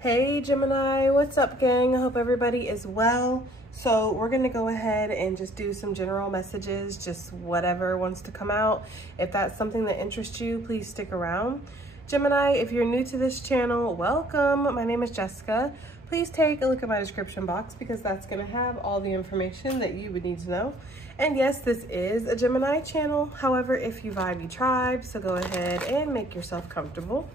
Hey Gemini, what's up gang? I hope everybody is well. So we're gonna go ahead and just do some general messages, just whatever wants to come out. If that's something that interests you, please stick around. Gemini, if you're new to this channel, welcome. My name is Jessica. Please take a look at my description box because that's gonna have all the information that you would need to know. And yes, this is a Gemini channel. However, if you vibe, you tribe, so go ahead and make yourself comfortable.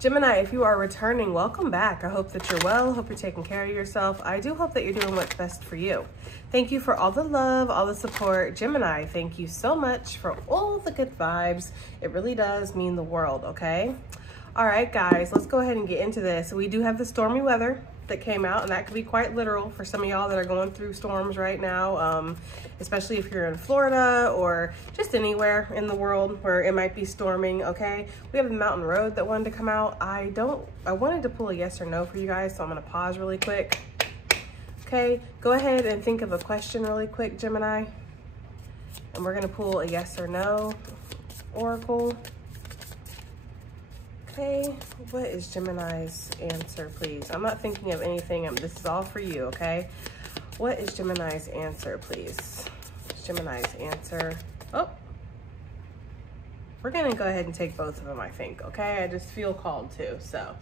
Gemini, if you are returning, welcome back. I hope that you're well. Hope you're taking care of yourself. I do hope that you're doing what's best for you. Thank you for all the love, all the support. Gemini, thank you so much for all the good vibes. It really does mean the world, okay? All right, guys, let's go ahead and get into this. We do have the stormy weather that came out, and that could be quite literal for some of y'all that are going through storms right now, especially if you're in Florida or just anywhere in the world where it might be storming, okay? We have the mountain road that wanted to come out. I wanted to pull a yes or no for you guys, so I'm gonna pause really quick. Okay, go ahead and think of a question really quick, Gemini, and we're gonna pull a yes or no oracle. Okay, what is Gemini's answer, please? I'm not thinking of anything. This is all for you, okay? What is Gemini's answer, please? Gemini's answer. Oh, we're gonna go ahead and take both of them, I think, okay? I just feel called to. So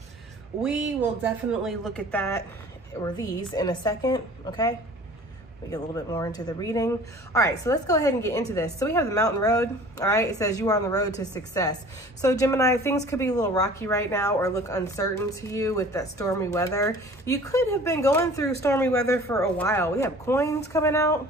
we will definitely look at that or these in a second, okay? We get a little bit more into the reading. All right, so let's go ahead and get into this. So we have the mountain road, all right? It says you are on the road to success. So Gemini, things could be a little rocky right now or look uncertain to you with that stormy weather. You could have been going through stormy weather for a while. We have coins coming out,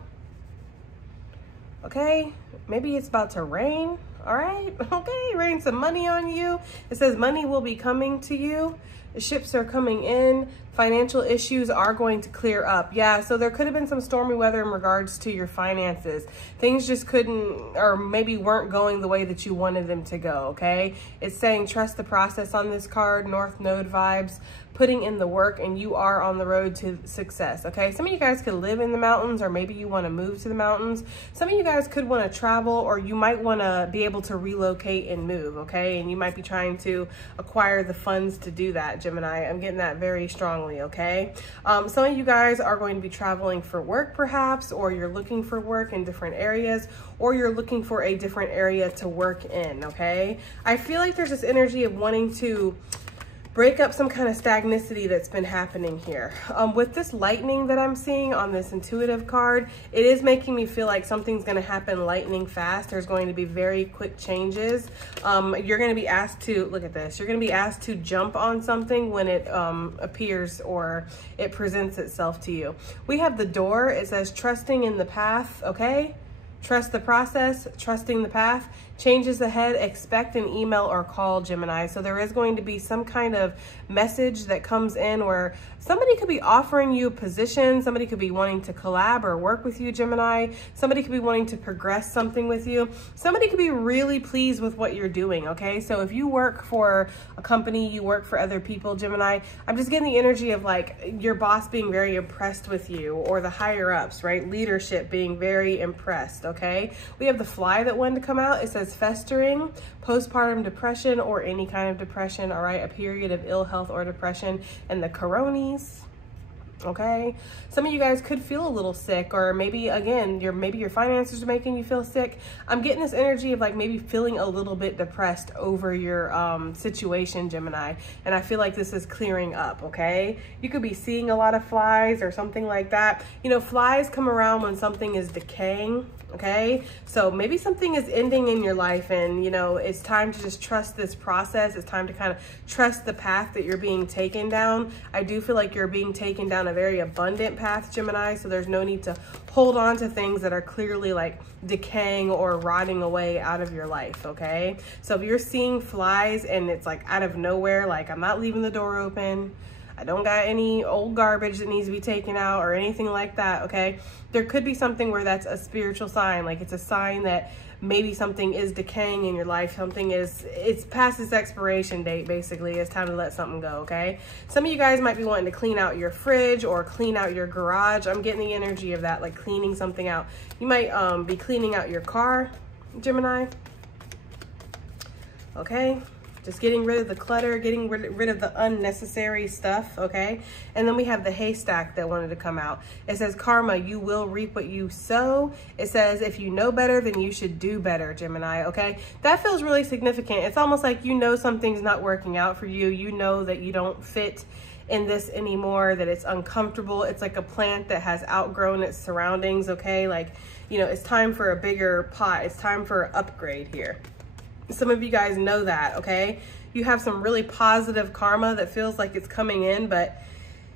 okay? Maybe it's about to rain, all right? Okay, rain some money on you. It says money will be coming to you. The ships are coming in. Financial issues are going to clear up. Yeah, so there could have been some stormy weather in regards to your finances. Things just couldn't, or maybe weren't going the way that you wanted them to go, okay? It's saying trust the process on this card, North Node vibes, putting in the work, and you are on the road to success, okay? Some of you guys could live in the mountains, or maybe you want to move to the mountains. Some of you guys could want to travel, or you might want to be able to relocate and move, okay? And you might be trying to acquire the funds to do that, Gemini. I'm getting that very strongly, okay? Some of you guys are going to be traveling for work, perhaps, or you're looking for work in different areas, or you're looking for a different area to work in, okay? I feel like there's this energy of wanting to break up some kind of stagnicity that's been happening here. With this lightning that I'm seeing on this intuitive card, it is making me feel like something's gonna happen lightning fast. There's going to be very quick changes. You're gonna be asked to, look at this, you're gonna be asked to jump on something when it appears or it presents itself to you. We have the door, it says trusting in the path, okay? Trust the process, trusting the path, changes ahead, expect an email or call, Gemini. So there is going to be some kind of message that comes in where somebody could be offering you a position, somebody could be wanting to collab or work with you, Gemini. Somebody could be wanting to progress something with you. Somebody could be really pleased with what you're doing, okay? So if you work for a company, you work for other people, Gemini, I'm just getting the energy of like your boss being very impressed with you, or the higher ups, right? Leadership being very impressed, okay? We have the fly that wanted to come out. It says festering, postpartum depression, or any kind of depression, all right? A period of ill health or depression, and the coronies, okay? Some of you guys could feel a little sick, or maybe again, maybe your finances are making you feel sick. I'm getting this energy of like maybe feeling a little bit depressed over your situation, Gemini, and I feel like this is clearing up, okay? You could be seeing a lot of flies or something like that. You know, flies come around when something is decaying, okay? So maybe something is ending in your life, and you know, it's time to just trust this process. It's time to kind of trust the path that you're being taken down. I do feel like you're being taken down a very abundant path, Gemini, so there's no need to hold on to things that are clearly like decaying or rotting away out of your life, okay? So if you're seeing flies and it's like out of nowhere, like I'm not leaving the door open, I don't got any old garbage that needs to be taken out or anything like that, okay? There could be something where that's a spiritual sign, like it's a sign that maybe something is decaying in your life, it's past its expiration date, basically. It's time to let something go, okay? Some of you guys might be wanting to clean out your fridge or clean out your garage. I'm getting the energy of that, like cleaning something out. You might be cleaning out your car, Gemini, okay? Just getting rid of the clutter, getting rid of the unnecessary stuff, okay? And then we have the haystack that wanted to come out. It says, karma, you will reap what you sow. It says, if you know better, then you should do better, Gemini, okay? That feels really significant. It's almost like you know something's not working out for you. You know that you don't fit in this anymore, that it's uncomfortable. It's like a plant that has outgrown its surroundings, okay? Like, you know, it's time for a bigger pot. It's time for an upgrade here. Some of you guys know that, okay? You have some really positive karma that feels like it's coming in, but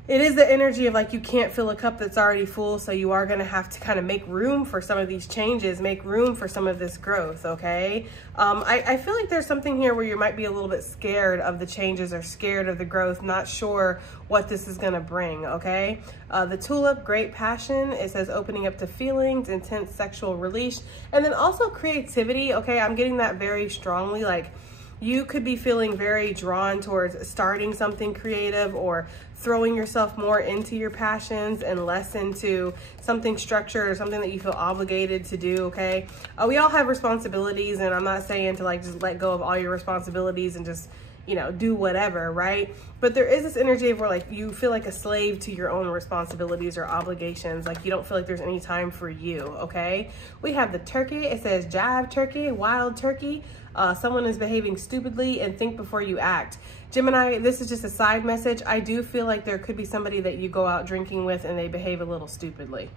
it is the energy of like you can't fill a cup that's already full, so you are going to have to kind of make room for some of these changes, make room for some of this growth, okay? I feel like there's something here where you might be a little bit scared of the changes or scared of the growth, not sure what this is going to bring, okay? The tulip, great passion. It says opening up to feelings, intense sexual release, and then also creativity, okay? I'm getting that very strongly, like you could be feeling very drawn towards starting something creative or throwing yourself more into your passions and less into something structured or something that you feel obligated to do, okay? We all have responsibilities, and I'm not saying to like just let go of all your responsibilities and just, you know, do whatever, right? But there is this energy of where like you feel like a slave to your own responsibilities or obligations. Like you don't feel like there's any time for you, okay? We have the turkey. It says jive turkey, wild turkey. Someone is behaving stupidly, and think before you act. Gemini, this is just a side message. I do feel like there could be somebody that you go out drinking with and they behave a little stupidly,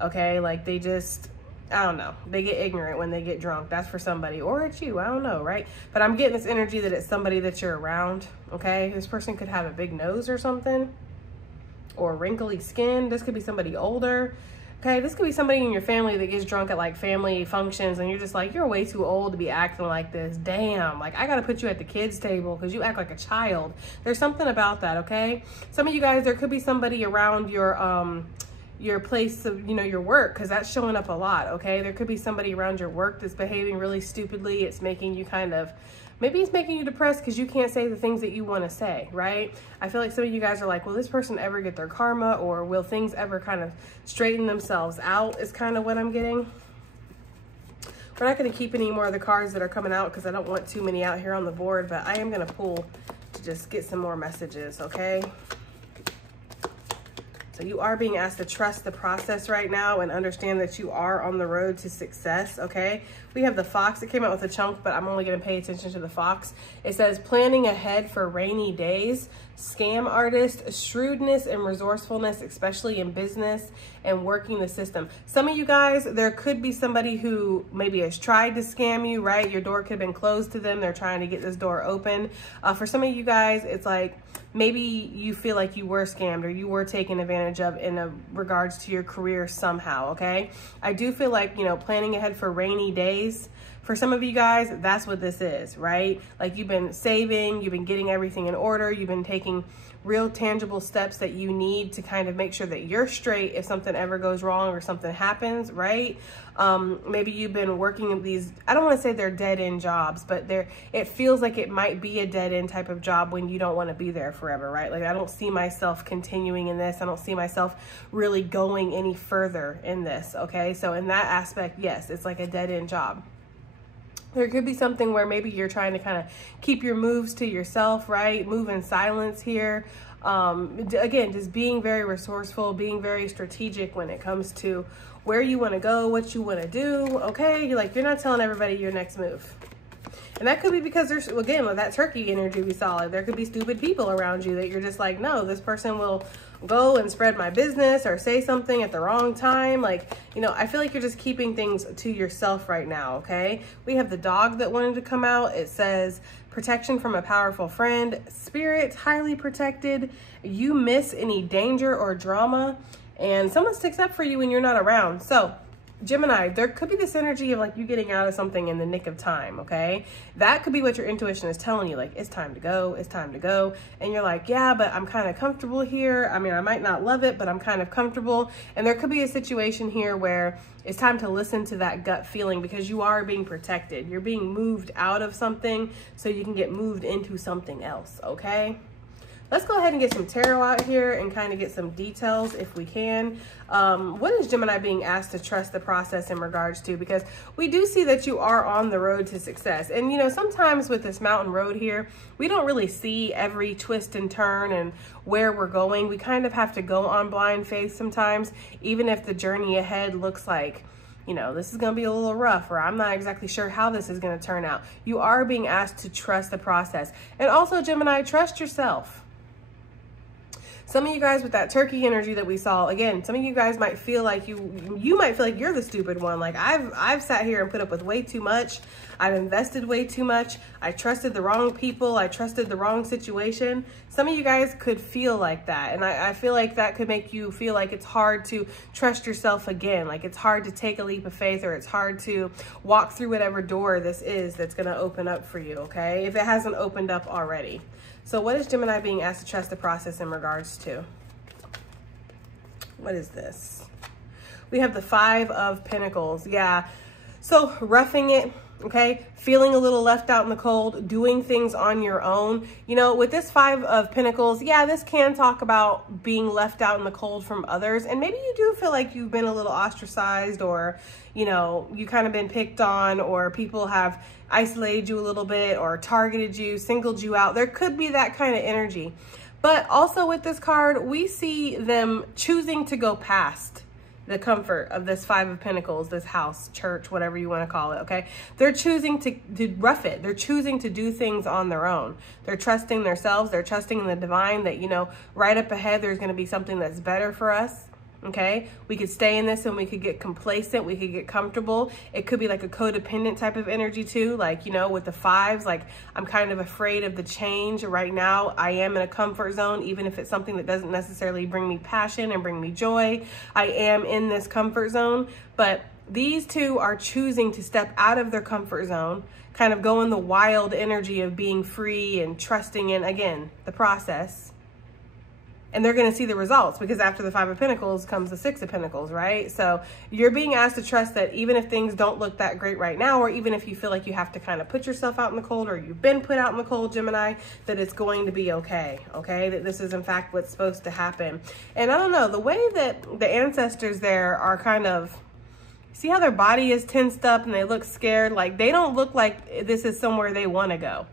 okay? Like they just, I don't know, they get ignorant when they get drunk. That's for somebody, or it's you, I don't know, right? But I'm getting this energy that it's somebody that you're around, okay? This person could have a big nose or something, or wrinkly skin. This could be somebody older. Okay, this could be somebody in your family that gets drunk at like family functions, and you're just like, you're way too old to be acting like this. Damn, like I gotta put you at the kids' table because you act like a child. There's something about that, okay? Some of you guys, there could be somebody around your place of, you know, your work, because that's showing up a lot, okay? There could be somebody around your work that's behaving really stupidly. It's making you kind of, maybe it's making you depressed because you can't say the things that you want to say, right? I feel like some of you guys are like, will this person ever get their karma, or will things ever kind of straighten themselves out, is kind of what I'm getting. We're not going to keep any more of the cards that are coming out because I don't want too many out here on the board, but I am going to pull to just get some more messages, okay? So you are being asked to trust the process right now and understand that you are on the road to success, okay? We have the fox. It came out with a chunk, but I'm only going to pay attention to the fox. It says planning ahead for rainy days, scam artist, shrewdness and resourcefulness, especially in business and working the system. Some of you guys, there could be somebody who maybe has tried to scam you, right? Your door could have been closed to them. They're trying to get this door open. For some of you guys, it's like, maybe you feel like you were scammed or you were taken advantage of in regards to your career somehow, okay? I do feel like, you know, planning ahead for rainy days, for some of you guys, that's what this is, right? Like you've been saving, you've been getting everything in order, you've been taking real tangible steps that you need to kind of make sure that you're straight if something ever goes wrong or something happens, right? Maybe you've been working in these, I don't want to say they're dead-end jobs, but it feels like it might be a dead-end type of job when you don't want to be there forever, right? Like I don't see myself continuing in this. I don't see myself really going any further in this, okay? So in that aspect, yes, it's like a dead-end job. There could be something where maybe you're trying to kind of keep your moves to yourself, right? Move in silence here. Again, just being very resourceful, being very strategic when it comes to where you want to go, what you want to do, okay? You're not telling everybody your next move. And that could be because there's, again, with that turkey energy we saw, like, there could be stupid people around you that you're just like, no, this person will go and spread my business or say something at the wrong time. Like, you know, I feel like you're just keeping things to yourself right now, okay? We have the dog that wanted to come out. It says protection from a powerful friend, spirit, highly protected. You miss any danger or drama, and someone sticks up for you when you're not around. So Gemini, there could be this energy of like you getting out of something in the nick of time, okay? That could be what your intuition is telling you, like, it's time to go, it's time to go. And you're like, yeah, but I'm kind of comfortable here. I mean, I might not love it, but I'm kind of comfortable. And there could be a situation here where it's time to listen to that gut feeling because you are being protected. You're being moved out of something so you can get moved into something else, okay? Let's go ahead and get some tarot out here and kind of get some details if we can. What is Gemini being asked to trust the process in regards to? Because we do see that you are on the road to success. And, you know, sometimes with this mountain road here, we don't really see every twist and turn and where we're going. We kind of have to go on blind faith sometimes, even if the journey ahead looks like, you know, this is going to be a little rough, or I'm not exactly sure how this is going to turn out. You are being asked to trust the process. And also, Gemini, trust yourself. Some of you guys with that turkey energy that we saw, again, some of you guys might feel like you might feel like you're the stupid one. Like I've sat here and put up with way too much. I've invested way too much. I trusted the wrong people. I trusted the wrong situation. Some of you guys could feel like that. And I feel like that could make you feel like it's hard to trust yourself again. Like it's hard to take a leap of faith, or it's hard to walk through whatever door this is that's going to open up for you, okay? If it hasn't opened up already. So what is Gemini being asked to trust the process in regards to? What is this? We have the 5 of Pentacles. Yeah. So roughing it, okay? Feeling a little left out in the cold, doing things on your own. You know, with this 5 of Pentacles, yeah, this can talk about being left out in the cold from others. And maybe you do feel like you've been a little ostracized, or, you know, you kind of been picked on, or people have isolated you a little bit, or targeted you, singled you out. There could be that kind of energy. But also with this card, we see them choosing to go past the comfort of this 5 of Pentacles, this house, church, whatever you want to call it, okay? They're choosing to rough it. They're choosing to do things on their own. They're trusting themselves. They're trusting in the divine that, you know, right up ahead, there's going to be something that's better for us. Okay, we could stay in this and we could get complacent, we could get comfortable. It could be like a codependent type of energy too, like, you know, with the 5s, like I'm kind of afraid of the change right now. I am in a comfort zone, even if it's something that doesn't necessarily bring me passion and bring me joy. I am in this comfort zone, but these two are choosing to step out of their comfort zone, kind of go in the wild energy of being free and trusting in, again, the process. And they're going to see the results, because after the 5 of Pentacles comes the 6 of Pentacles, right? So you're being asked to trust that even if things don't look that great right now, or even if you feel like you have to kind of put yourself out in the cold, or you've been put out in the cold, Gemini, that it's going to be okay, okay? That this is in fact what's supposed to happen. And I don't know, the way that the ancestors there are kind of, see how their body is tensed up and they look scared? Like they don't look like this is somewhere they want to go.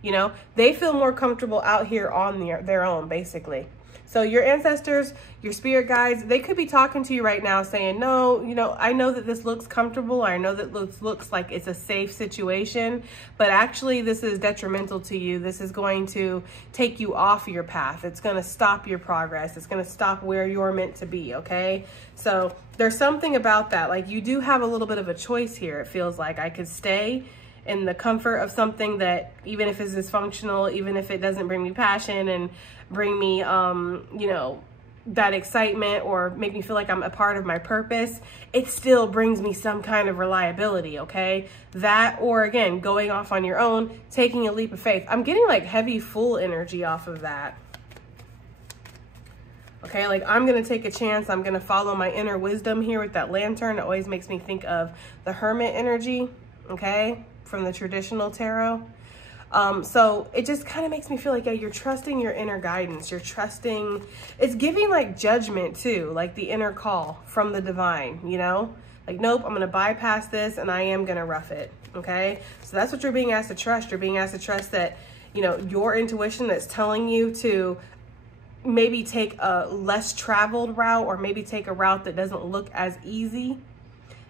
You know, they feel more comfortable out here on their own, basically. So your ancestors, your spirit guides, they could be talking to you right now saying, no, you know, I know that this looks comfortable. I know that this looks like it's a safe situation, but actually this is detrimental to you. This is going to take you off your path. It's going to stop your progress. It's going to stop where you're meant to be, okay? So there's something about that. Like you do have a little bit of a choice here. It feels like I could stay in the comfort of something that, even if it's dysfunctional, even if it doesn't bring me passion and bring me, you know, that excitement, or make me feel like I'm a part of my purpose, it still brings me some kind of reliability, okay? That, or again, going off on your own, taking a leap of faith. I'm getting like heavy full energy off of that. Okay, like I'm going to take a chance. I'm going to follow my inner wisdom here with that lantern. It always makes me think of the hermit energy, okay, from the traditional tarot. So it just kind of makes me feel like, yeah, you're trusting your inner guidance. You're trusting, it's giving like judgment too, like the inner call from the divine, you know, like, nope, I'm going to bypass this and I am going to rough it. Okay. So that's what you're being asked to trust. You're being asked to trust that, you know, your intuition that's telling you to maybe take a less traveled route, or maybe take a route that doesn't look as easy.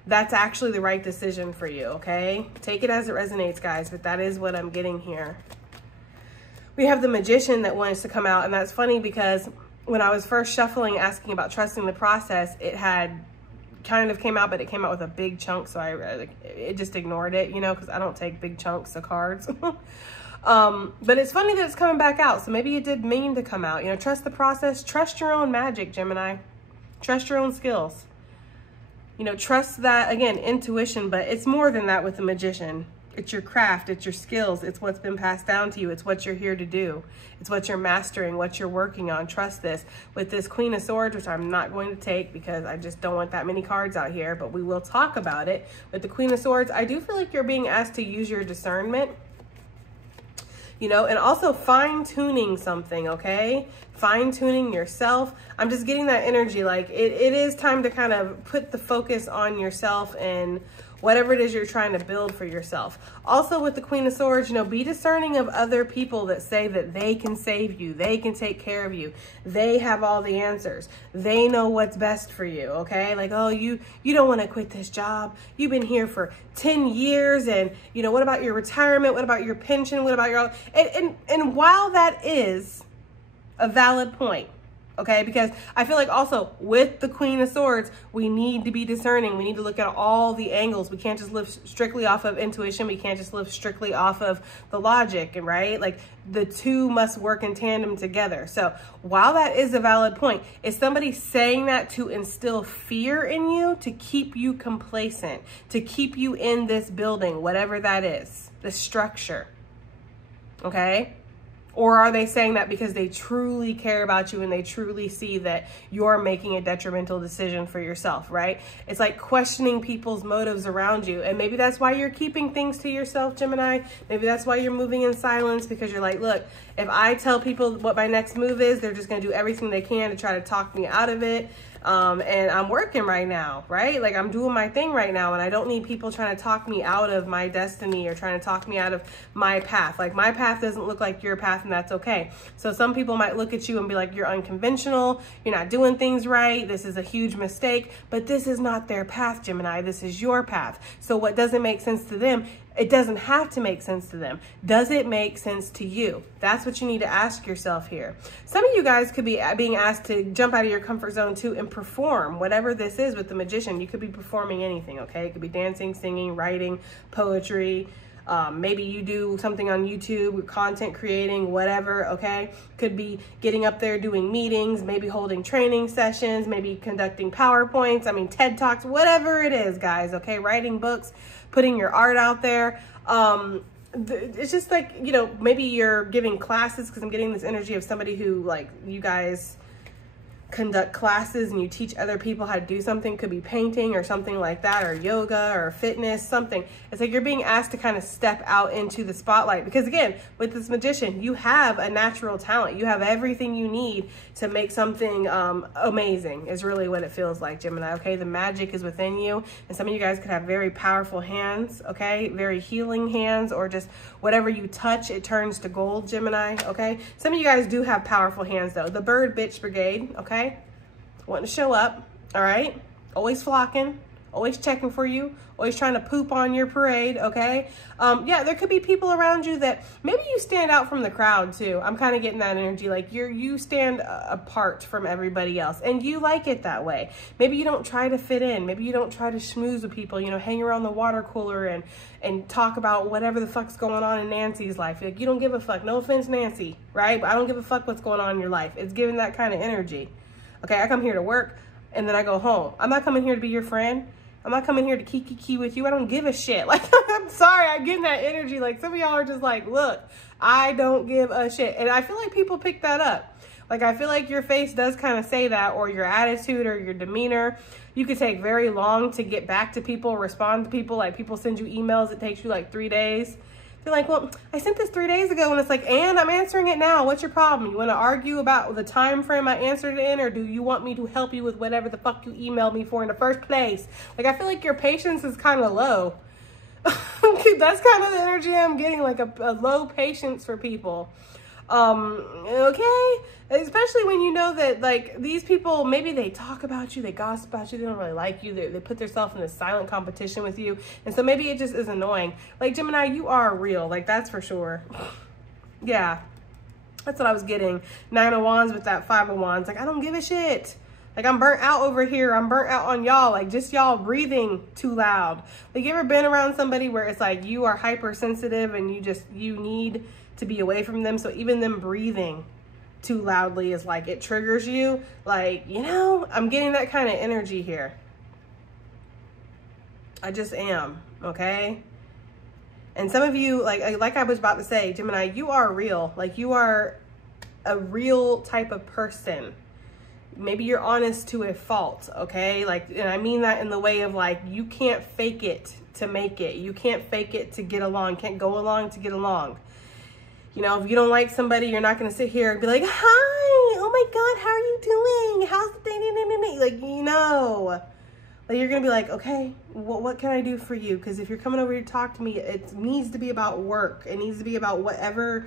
That's actually the right decision for you, okay? Take it as it resonates, guys, but that is what I'm getting here. We have the Magician that wants to come out, and that's funny because when I was first shuffling, asking about trusting the process, it had kind of came out, but it came out with a big chunk, so it just ignored it, you know, because I don't take big chunks of cards. But it's funny that it's coming back out, so maybe it did mean to come out. You know, trust the process, trust your own magic, Gemini. Trust your own skills. You know, trust that, again, intuition, but it's more than that with the Magician. It's your craft, it's your skills, it's what's been passed down to you, it's what you're here to do. It's what you're mastering, what you're working on. Trust this. With this Queen of Swords, which I'm not going to take because I just don't want that many cards out here, but we will talk about it. With the Queen of Swords, I do feel like you're being asked to use your discernment. you know, and also fine-tuning something, okay? Fine-tuning yourself. I'm just getting that energy, like it is time to kind of put the focus on yourself and whatever it is you're trying to build for yourself. Also with the Queen of Swords, you know, be discerning of other people that say that they can save you, they can take care of you, they have all the answers, they know what's best for you, okay? Like, oh, you don't want to quit this job, you've been here for 10 years, and you know, what about your retirement, what about your pension, what about your, and while that is a valid point, okay, because I feel like also with the Queen of Swords, we need to be discerning. We need to look at all the angles. We can't just live strictly off of intuition. We can't just live strictly off of the logic, and right? Like the two must work in tandem together. So while that is a valid point, is somebody saying that to instill fear in you, to keep you complacent, to keep you in this building, whatever that is, the structure, okay? Or are they saying that because they truly care about you and they truly see that you're making a detrimental decision for yourself, right? It's like questioning people's motives around you. And maybe that's why you're keeping things to yourself, Gemini. Maybe that's why you're moving in silence, because you're like, look, if I tell people what my next move is, they're just going to do everything they can to try to talk me out of it. And I'm working right now, right? Like I'm doing my thing right now, and I don't need people trying to talk me out of my destiny or trying to talk me out of my path. Like my path doesn't look like your path, and that's okay. So some people might look at you and be like, you're unconventional, you're not doing things right, this is a huge mistake, but this is not their path, Gemini. This is your path. So what doesn't make sense to them, it doesn't have to make sense to them. Does it make sense to you? That's what you need to ask yourself here. Some of you guys could be being asked to jump out of your comfort zone too and perform whatever this is with the Magician. You could be performing anything, okay? It could be dancing, singing, writing, poetry. Maybe you do something on YouTube, content creating, whatever, okay? Could be getting up there doing meetings, maybe holding training sessions, maybe conducting PowerPoints, I mean, TED Talks, whatever it is, guys, okay? Writing books, putting your art out there. It's just like, you know, maybe you're giving classes, because I'm getting this energy of somebody who, like, you guys conduct classes and you teach other people how to do something. Could be painting or something like that, or yoga or fitness, something. It's like you're being asked to kind of step out into the spotlight, because again, with this Magician, you have a natural talent. You have everything you need to make something amazing, is really what it feels like, Gemini, okay? The magic is within you, and some of you guys could have very powerful hands, okay? Very healing hands, or just whatever you touch, it turns to gold, Gemini, okay? Some of you guys do have powerful hands though. The Bird Bitch Brigade, okay? Wanting to show up, all right? Always flocking, always checking for you, always trying to poop on your parade, okay? Yeah, there could be people around you that maybe you stand out from the crowd too. I'm kind of getting that energy, like you stand apart from everybody else, and you like it that way. Maybe you don't try to fit in. Maybe you don't try to schmooze with people, you know, hang around the water cooler and talk about whatever the fuck's going on in Nancy's life. Like, you don't give a fuck. No offense, Nancy, right? But I don't give a fuck what's going on in your life. It's giving that kind of energy. Okay, I come here to work and then I go home. I'm not coming here to be your friend. I'm not coming here to kiki with you. I don't give a shit. Like, I'm sorry, I get that energy. Like, some of y'all are just like, look, I don't give a shit. And I feel like people pick that up. Like, I feel like your face does kind of say that, or your attitude or your demeanor. You could take very long to get back to people, respond to people. Like, people send you emails, it takes you like 3 days. They're like, well, I sent this 3 days ago, and it's like, and I'm answering it now. What's your problem? You want to argue about the time frame I answered it in, or do you want me to help you with whatever the fuck you emailed me for in the first place? Like, I feel like your patience is kind of low. That's kind of the energy I'm getting, like a low patience for people. Okay? Especially when you know that, like, these people, maybe they talk about you, they gossip about you, they don't really like you, they put themselves in a silent competition with you, and so maybe it just is annoying. Like, Gemini, you are real, like, that's for sure. Yeah, that's what I was getting. 9 of Wands with that 5 of Wands. Like, I don't give a shit. Like, I'm burnt out over here. I'm burnt out on y'all. Like, just y'all breathing too loud. Like, you ever been around somebody where it's like you are hypersensitive and you need to be away from them? So even them breathing too loudly is like, it triggers you. Like, you know, I'm getting that kind of energy here. I just am, okay? And some of you, like I was about to say, Gemini, you are real. Like, you are a real type of person. Maybe you're honest to a fault, okay? Like, and I mean that in the way of, like, you can't fake it to make it. You can't fake it to get along. Can't go along to get along. You know, if you don't like somebody, you're not going to sit here and be like, hi, oh my God, how are you doing? How's the thing? Like, you know, like you're going to be like, okay, what can I do for you? Because if you're coming over here to talk to me, it needs to be about work. It needs to be about whatever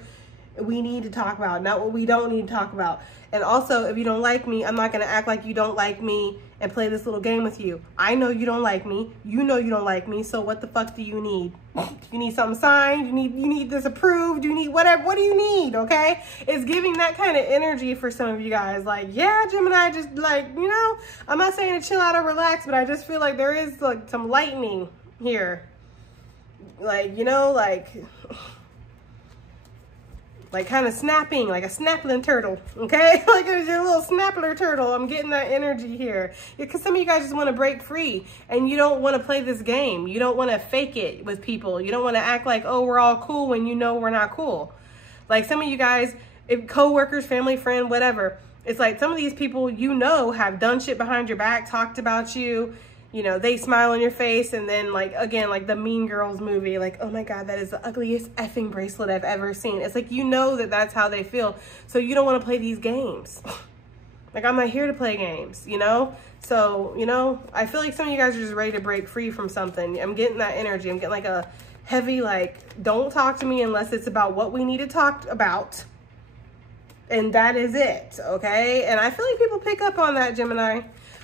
we need to talk about, not what we don't need to talk about. And also, if you don't like me, I'm not going to act like you don't like me and play this little game with you. I know you don't like me. You know you don't like me. So what the fuck do you need? You need something signed? You need this approved? You need whatever? What do you need? Okay? It's giving that kind of energy for some of you guys. Like, yeah, Gemini, just like, you know, I'm not saying to chill out or relax, but I just feel like there is like some lightning here. Like, you know, like kind of snapping, like a snappling turtle, okay? Like it was your little snappler turtle. I'm getting that energy here. Because some of you guys just want to break free and you don't want to play this game. You don't want to fake it with people. You don't want to act like, oh, we're all cool when you know we're not cool. Like some of you guys, if co-workers, family, friend, whatever, it's like some of these people, you know, have done shit behind your back, talked about you. You know, they smile on your face and then like, again, like the Mean Girls movie, like, oh my God, that is the ugliest effing bracelet I've ever seen. It's like, you know that that's how they feel. So you don't want to play these games. Like, I'm not here to play games, you know? So, you know, I feel like some of you guys are just ready to break free from something. I'm getting that energy. I'm getting like a heavy, like, don't talk to me unless it's about what we need to talk about. And that is it, okay? And I feel like people pick up on that, Gemini.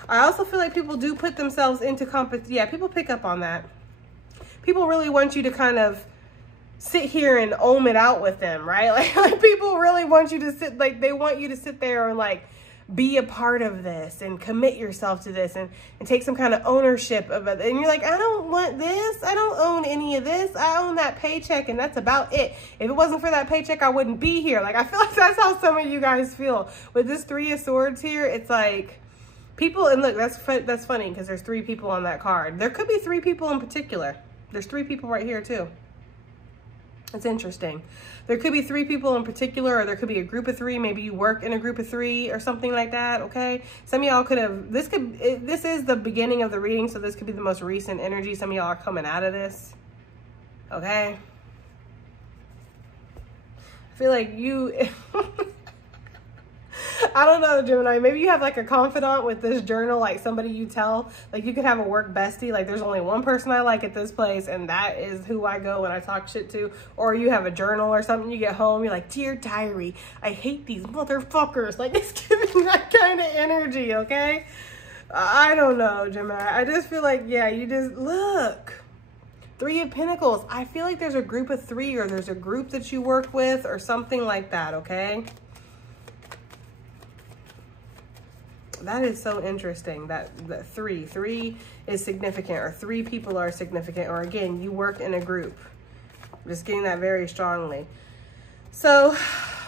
I also feel like people do put themselves into competition. Yeah, people pick up on that. People really want you to kind of sit here and ohm it out with them, right? Like people really want you to sit, like they want you to sit there and like be a part of this and commit yourself to this and take some kind of ownership of it. And you're like, I don't want this. I don't own any of this. I own that paycheck and that's about it. If it wasn't for that paycheck, I wouldn't be here. Like, I feel like that's how some of you guys feel. With this Three of Swords here, it's like, people, and look, that's funny because there's 3 people on that card. There could be 3 people in particular. There's 3 people right here too. It's interesting. There could be 3 people in particular, or there could be a group of 3. Maybe you work in a group of 3 or something like that, okay? Some of y'all could have, this is the beginning of the reading, so this could be the most recent energy. Some of y'all are coming out of this, okay? I feel like you... I don't know, Gemini. Maybe you have like a confidant with this journal, like somebody you tell. Like you could have a work bestie. Like there's only one person I like at this place and that is who I go when I talk shit to. Or you have a journal or something. You get home, you're like, dear diary, I hate these motherfuckers. Like it's giving that kind of energy, okay? I don't know, Gemini. I just feel like, yeah, you just look. 3 of Pentacles. I feel like there's a group of 3 or there's a group that you work with or something like that, okay? That is so interesting that 3 is significant, or 3 people are significant, or again, you work in a group. I'm just getting that very strongly. So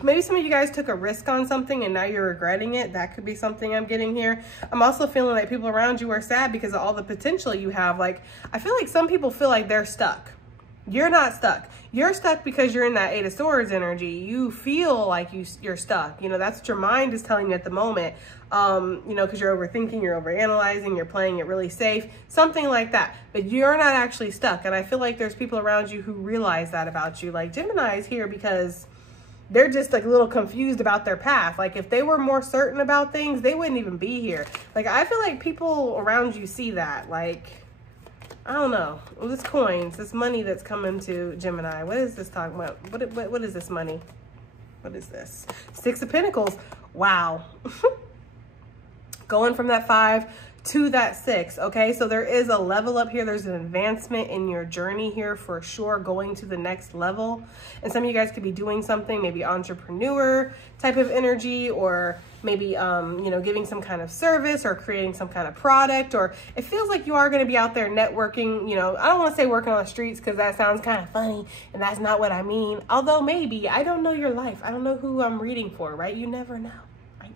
maybe some of you guys took a risk on something and now you're regretting it. That could be something I'm getting here. I'm also feeling like people around you are sad because of all the potential you have. Like, I feel like some people feel like they're stuck. You're not stuck. You're stuck because you're in that 8 of Swords energy. You feel like you're stuck. You know, that's what your mind is telling you at the moment. You know, because you're overthinking, you're overanalyzing, you're playing it really safe, something like that. But you're not actually stuck. And I feel like there's people around you who realize that about you. Like Gemini is here because they're just like a little confused about their path. Like if they were more certain about things, they wouldn't even be here. Like I feel like people around you see that. Like, I don't know. Well, this coins, this money that's coming to Gemini. What is this talking about? What is this money? What is this? 6 of Pentacles. Wow. Going from that 5 to that 6, okay? So there is a level up here. There's an advancement in your journey here for sure, going to the next level. And some of you guys could be doing something, maybe entrepreneur type of energy, or maybe, you know, giving some kind of service or creating some kind of product, or it feels like you are going to be out there networking. You know, I don't want to say working on the streets because that sounds kind of funny and that's not what I mean. Although maybe, I don't know your life. I don't know who I'm reading for, right? You never know.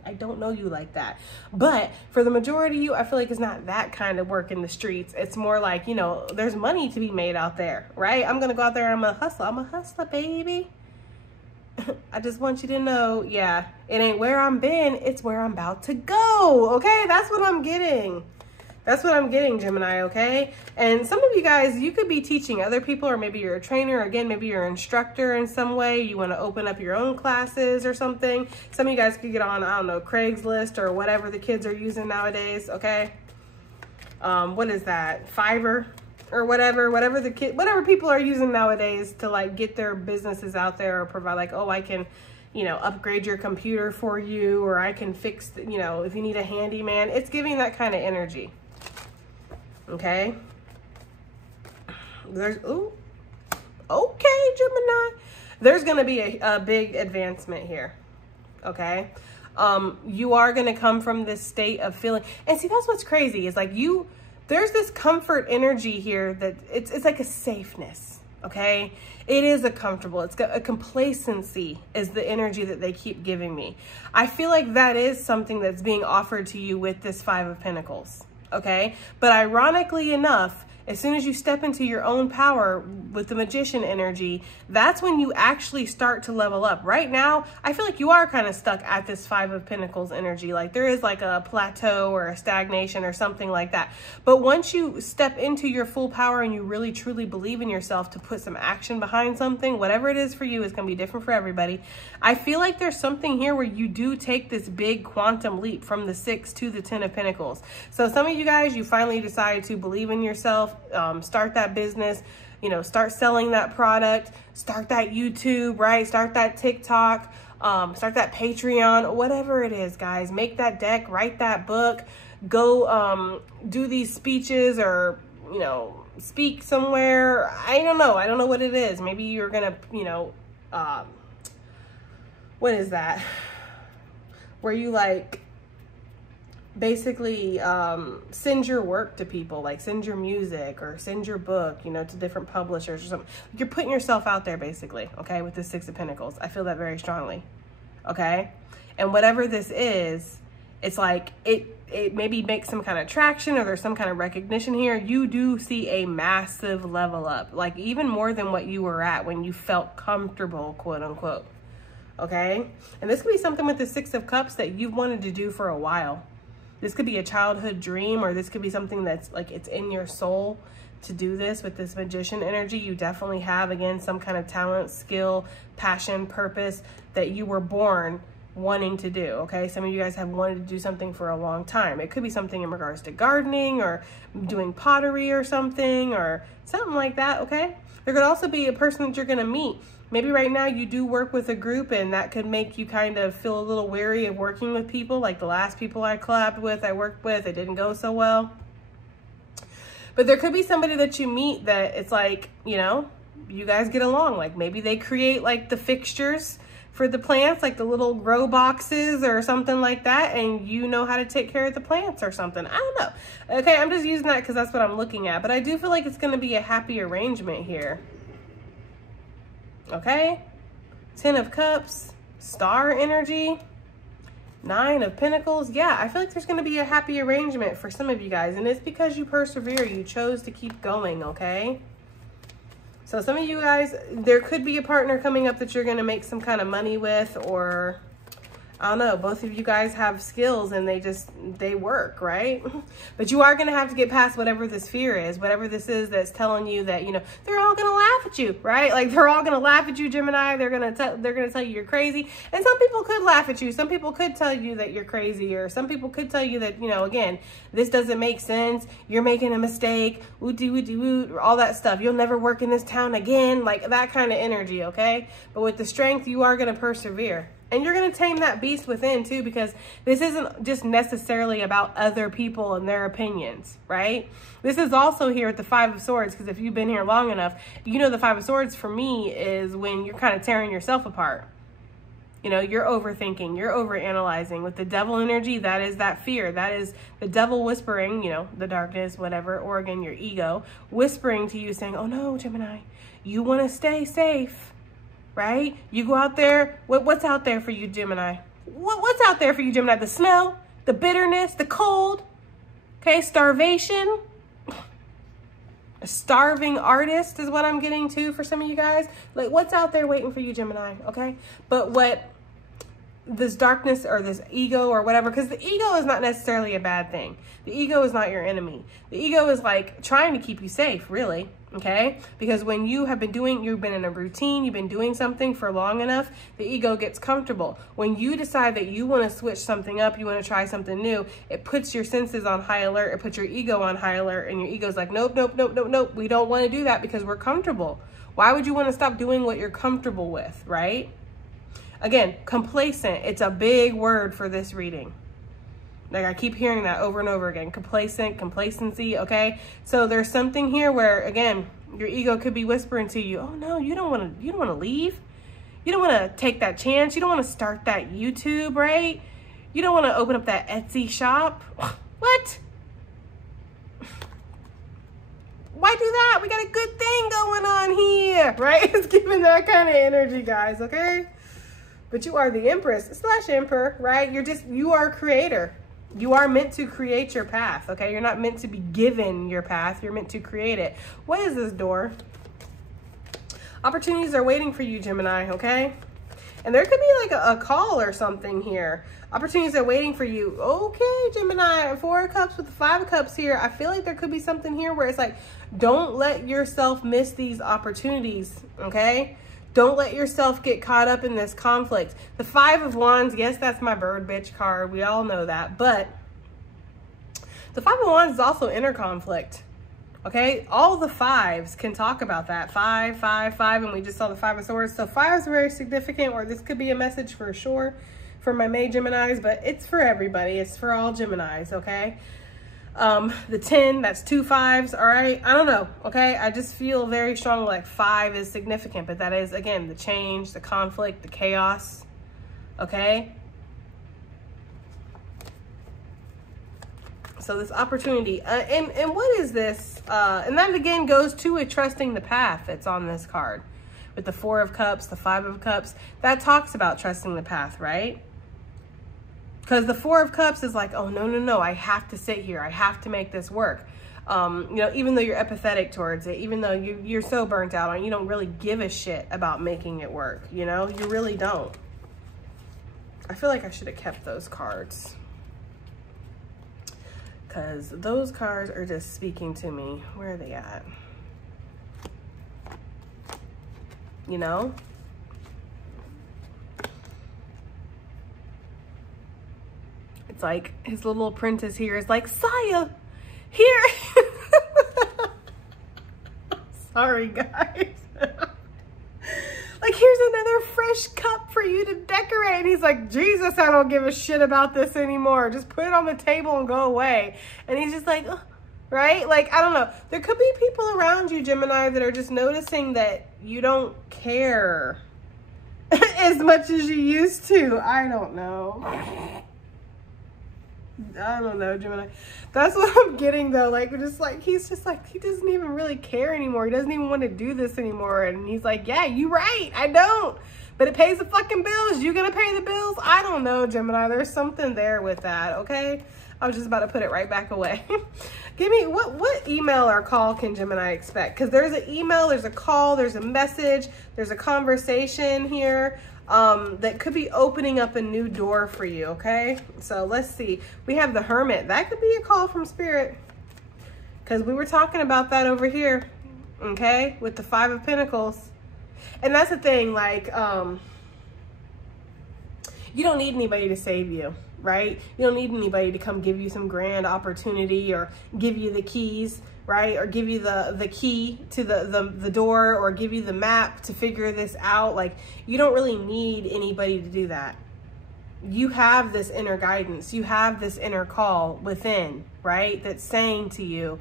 I don't know you like that. But for the majority of you, I feel like it's not that kind of work in the streets. It's more like, you know, there's money to be made out there, right? I'm going to go out there and I'm a hustler. I'm a hustler, baby. I just want you to know, yeah, it ain't where I'm been, it's where I'm about to go, okay? That's what I'm getting. That's what I'm getting, Gemini, okay? And some of you guys, you could be teaching other people, or maybe you're a trainer. Again, maybe you're an instructor in some way. You want to open up your own classes or something. Some of you guys could get on, I don't know, Craigslist or whatever the kids are using nowadays, okay? What is that? Fiverr or whatever people are using nowadays to like get their businesses out there, or provide like, oh, I can, you know, upgrade your computer for you, or I can fix, you know, if you need a handyman. It's giving that kind of energy. Okay. Ooh, okay, Gemini. There's going to be a big advancement here. Okay. You are going to come from this state of feeling, and see, that's what's crazy is like there's this comfort energy here that it's like a safeness. Okay. It is a comfortable, it's got a complacency is the energy that they keep giving me. I feel like that is something that's being offered to you with this Five of Pentacles. Okay. But ironically enough, as soon as you step into your own power with the Magician energy, that's when you actually start to level up. Right now, I feel like you are kind of stuck at this Five of Pentacles energy. Like there is like a plateau or a stagnation or something like that. But once you step into your full power and you really truly believe in yourself to put some action behind something, whatever it is for you is going to be different for everybody. I feel like there's something here where you do take this big quantum leap from the 6 to the 10 of Pentacles. So some of you guys, you finally decide to believe in yourself. Start that business, you know, start selling that product, start that YouTube, right? Start that TikTok, start that Patreon, whatever it is, guys. Make that deck, write that book, go do these speeches, or, you know, speak somewhere. I don't know what it is. Maybe you're gonna, you know, what is that? Where you like basically send your work to people, like send your music or send your book, you know, to different publishers or something. You're putting yourself out there basically, okay, with the 6 of Pentacles. I feel that very strongly, okay? And whatever this is, it's like it maybe makes some kind of traction, or there's some kind of recognition here. You do see a massive level up, like even more than what you were at when you felt comfortable, quote unquote, okay? And this could be something with the 6 of Cups that you've wanted to do for a while. This could be a childhood dream, or this could be something that's like it's in your soul to do this with this Magician energy. You definitely have, again, some kind of talent, skill, passion, purpose that you were born wanting to do, okay? Some of you guys have wanted to do something for a long time. It could be something in regards to gardening or doing pottery or something like that, okay? There could also be a person that you're going to meet. Maybe right now you do work with a group, and that could make you kind of feel a little wary of working with people. Like the last people I collabed with, I worked with, it didn't go so well. But there could be somebody that you meet that it's like, you know, you guys get along. Like maybe they create like the fixtures for the plants, like the little grow boxes or something like that, and you know how to take care of the plants or something. I don't know. Okay, I'm just using that because that's what I'm looking at. But I do feel like it's going to be a happy arrangement here. Okay, 10 of Cups, Star energy, 9 of Pentacles. Yeah, I feel like there's going to be a happy arrangement for some of you guys, and it's because you persevere. You chose to keep going, okay? So some of you guys, there could be a partner coming up that you're going to make some kind of money with, or I don't know, both of you guys have skills and they work, right? But you are going to have to get past whatever this fear is, whatever this is that's telling you that, you know, they're all going to laugh at you, right? Like they're all going to laugh at you, Gemini. They're going to tell you you're crazy. And some people could laugh at you. Some people could tell you that you're crazy, or some people could tell you that, you know, again, this doesn't make sense. You're making a mistake, all that stuff. You'll never work in this town again, like that kind of energy, okay? But with the strength, you are going to persevere. And you're going to tame that beast within too, because this isn't just necessarily about other people and their opinions, right? This is also here at the 5 of Swords, because if you've been here long enough, you know the 5 of Swords for me is when you're kind of tearing yourself apart. You know, you're overthinking, you're overanalyzing. With the Devil energy, that is that fear. That is the devil whispering, you know, the darkness, whatever, or again, your ego, whispering to you saying, oh no, Gemini, you want to stay safe. Right? You go out there. What's out there for you, Gemini? What's out there for you, Gemini? The smell, the bitterness, the cold. Okay, starvation. A starving artist is what I'm getting to for some of you guys. Like, what's out there waiting for you, Gemini? Okay, but what this darkness or this ego or whatever, because the ego is not necessarily a bad thing. The ego is not your enemy. The ego is like trying to keep you safe, really. Okay, because when you have been you've been in a routine, you've been doing something for long enough, the ego gets comfortable. When you decide that you want to switch something up, you want to try something new, it puts your senses on high alert, it puts your ego on high alert, and your ego's like, nope, nope, nope, nope, nope, we don't want to do that because we're comfortable. Why would you want to stop doing what you're comfortable with, right? Again, complacent, it's a big word for this reading. Like I keep hearing that over and over again, complacent, complacency, okay? So there's something here where, again, your ego could be whispering to you, oh no, you don't want to leave. You don't want to take that chance. You don't want to start that YouTube, right? You don't want to open up that Etsy shop. What? Why do that? We got a good thing going on here, right? It's giving that kind of energy, guys, okay? But you are the Empress / Emperor, right? You are a creator. You are meant to create your path, okay? You're not meant to be given your path. You're meant to create it. What is this door? Opportunities are waiting for you, Gemini, okay? And there could be like a call or something here. Opportunities are waiting for you. Okay, Gemini, 4 of Cups with the 5 of Cups here. I feel like there could be something here where it's like, don't let yourself miss these opportunities, okay? Don't let yourself get caught up in this conflict. The 5 of Wands, yes, that's my bird bitch card. We all know that. But the 5 of Wands is also inner conflict. Okay? All the 5s can talk about that. 5, 5, 5, and we just saw the 5 of Swords. So 5 is very significant, or this could be a message for sure for my May Geminis, but it's for everybody. It's for all Geminis, okay? The 10, that's 2 5s, all right? I don't know, okay? I just feel very strong like 5 is significant, but that is, again, the change, the conflict, the chaos, okay? So this opportunity, and what is this? And that again goes to a trusting the path that's on this card. With the 4 of Cups, the 5 of Cups, that talks about trusting the path, right? Because the 4 of Cups is like, oh, no, no, no, I have to sit here. I have to make this work. You know, even though you're apathetic towards it, even though you're so burnt out on it, you don't really give a shit about making it work. You know, you really don't. I feel like I should have kept those cards. Because those cards are just speaking to me. Where are they at? You know? It's like his little apprentice here is like, Saya, here. Sorry, guys. Like, here's another fresh cup for you to decorate. And he's like, Jesus, I don't give a shit about this anymore. Just put it on the table and go away. And he's just like, right? Like, I don't know. There could be people around you, Gemini, that are just noticing that you don't care as much as you used to. I don't know. I don't know, Gemini. That's what I'm getting though. Like, just like, he's just like, he doesn't even really care anymore. He doesn't even want to do this anymore. And he's like, yeah, you right. I don't. But it pays the fucking bills. You gonna pay the bills? I don't know, Gemini. There's something there with that, okay? I was just about to put it right back away. Give me, what email or call can Gemini expect? Because there's an email, there's a call, there's a message, there's a conversation here. That could be opening up a new door for you, okay? So let's see. We have the Hermit. That could be a call from Spirit. Because we were talking about that over here, okay? With the 5 of Pentacles. And that's the thing, like, you don't need anybody to save you, right? You don't need anybody to come give you some grand opportunity or give you the keys, right? Or give you the key to the door, or give you the map to figure this out. Like, you don't really need anybody to do that. You have this inner guidance. You have this inner call within, right? That's saying to you,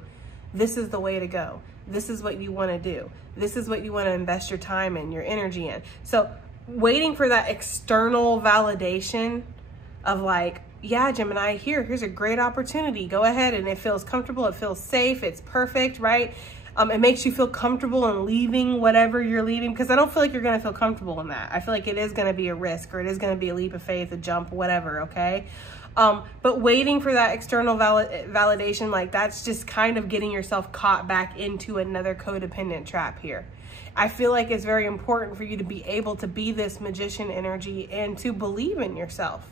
this is the way to go. This is what you want to do. This is what you want to invest your time in, your energy in. So waiting for that external validation of like, yeah, Gemini, here's a great opportunity. Go ahead, and it feels comfortable. It feels safe. It's perfect, right? It makes you feel comfortable in leaving whatever you're leaving, because I don't feel like you're going to feel comfortable in that. I feel like it is going to be a risk, or it is going to be a leap of faith, a jump, whatever, okay? But waiting for that external validation, like that's just kind of getting yourself caught back into another codependent trap here. I feel like it's very important for you to be able to be this magician energy and to believe in yourself,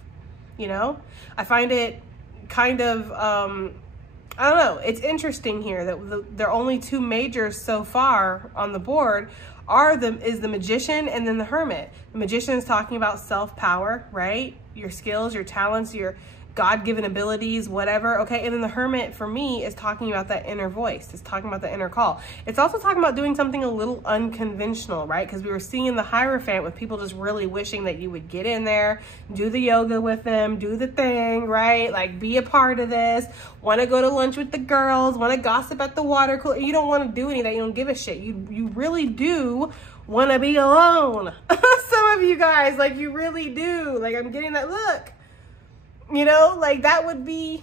you know? I find it kind of, I don't know, it's interesting here that there are only two majors so far on the board is the magician and then the hermit. The magician is talking about self-power, right? Your skills, your talents, your God-given abilities, whatever, okay? And then the hermit, for me, is talking about that inner voice. It's talking about the inner call. It's also talking about doing something a little unconventional, right? Because we were seeing the Hierophant with people just really wishing that you would get in there, do the yoga with them, do the thing, right? Like, be a part of this, want to go to lunch with the girls, want to gossip at the water cooler. You don't want to do any of that. You don't give a shit. You really do want to be alone. Some of you guys, like, you really do. Like, I'm getting that look. You know, like that would be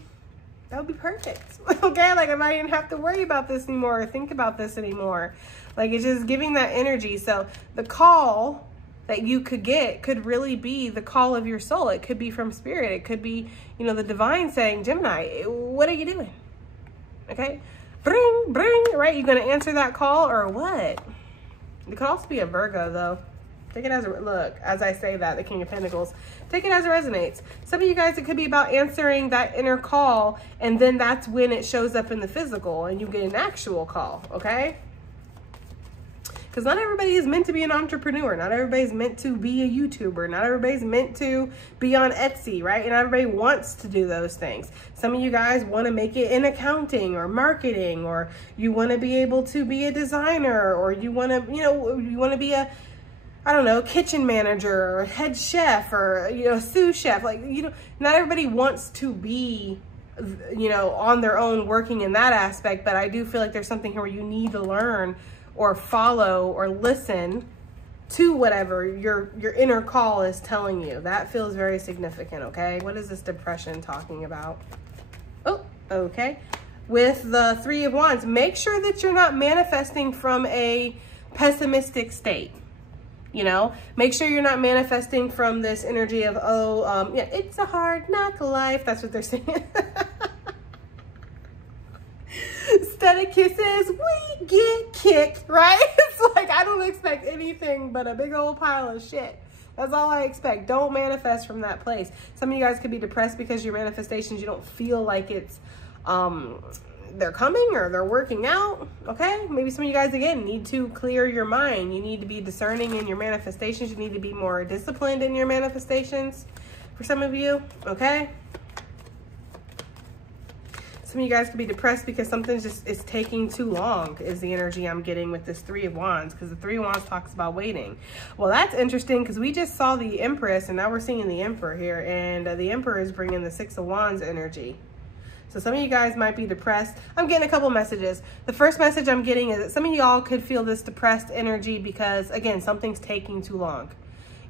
perfect. Okay, like if I didn't have to worry about this anymore or think about this anymore. Like, it's just giving that energy. So the call that you could get could really be the call of your soul. It could be from spirit. It could be, you know, the divine saying, Gemini, what are you doing? Okay, bring, right? You gonna answer that call or what? It could also be a Virgo though. Take it as a, look, as I say that, the King of Pentacles, take it as it resonates. Some of you guys, it could be about answering that inner call, and then that's when it shows up in the physical and you get an actual call, okay? Because not everybody is meant to be an entrepreneur. Not everybody's meant to be a YouTuber. Not everybody's meant to be on Etsy, right? And everybody wants to do those things. Some of you guys want to make it in accounting or marketing, or you want to be able to be a designer, or you want to, you know, you want to be a, I don't know, kitchen manager or head chef or, you know, sous chef. Like, you know, not everybody wants to be, you know, on their own working in that aspect, but I do feel like there's something here where you need to learn or follow or listen to whatever your inner call is telling you. That feels very significant, okay? What is this depression talking about? Oh, okay. With the Three of Wands, make sure that you're not manifesting from a pessimistic state. You know, make sure you're not manifesting from this energy of, oh, yeah, it's a hard knock life. That's what they're saying. Instead of kisses, we get kicked, right? It's like, I don't expect anything but a big old pile of shit. That's all I expect. Don't manifest from that place. Some of you guys could be depressed because your manifestations, you don't feel like it's, they're coming or they're working out, okay? Maybe some of you guys, again, need to clear your mind. You need to be discerning in your manifestations. You need to be more disciplined in your manifestations for some of you, okay? Some of you guys could be depressed because something's just is taking too long is the energy I'm getting with this Three of Wands, because the Three of Wands talks about waiting. Well, that's interesting because we just saw the Empress and now we're seeing the Emperor here, and the Emperor is bringing the Six of Wands energy. So some of you guys might be depressed. I'm getting a couple messages. The first message I'm getting is that some of y'all could feel this depressed energy because, again, something's taking too long.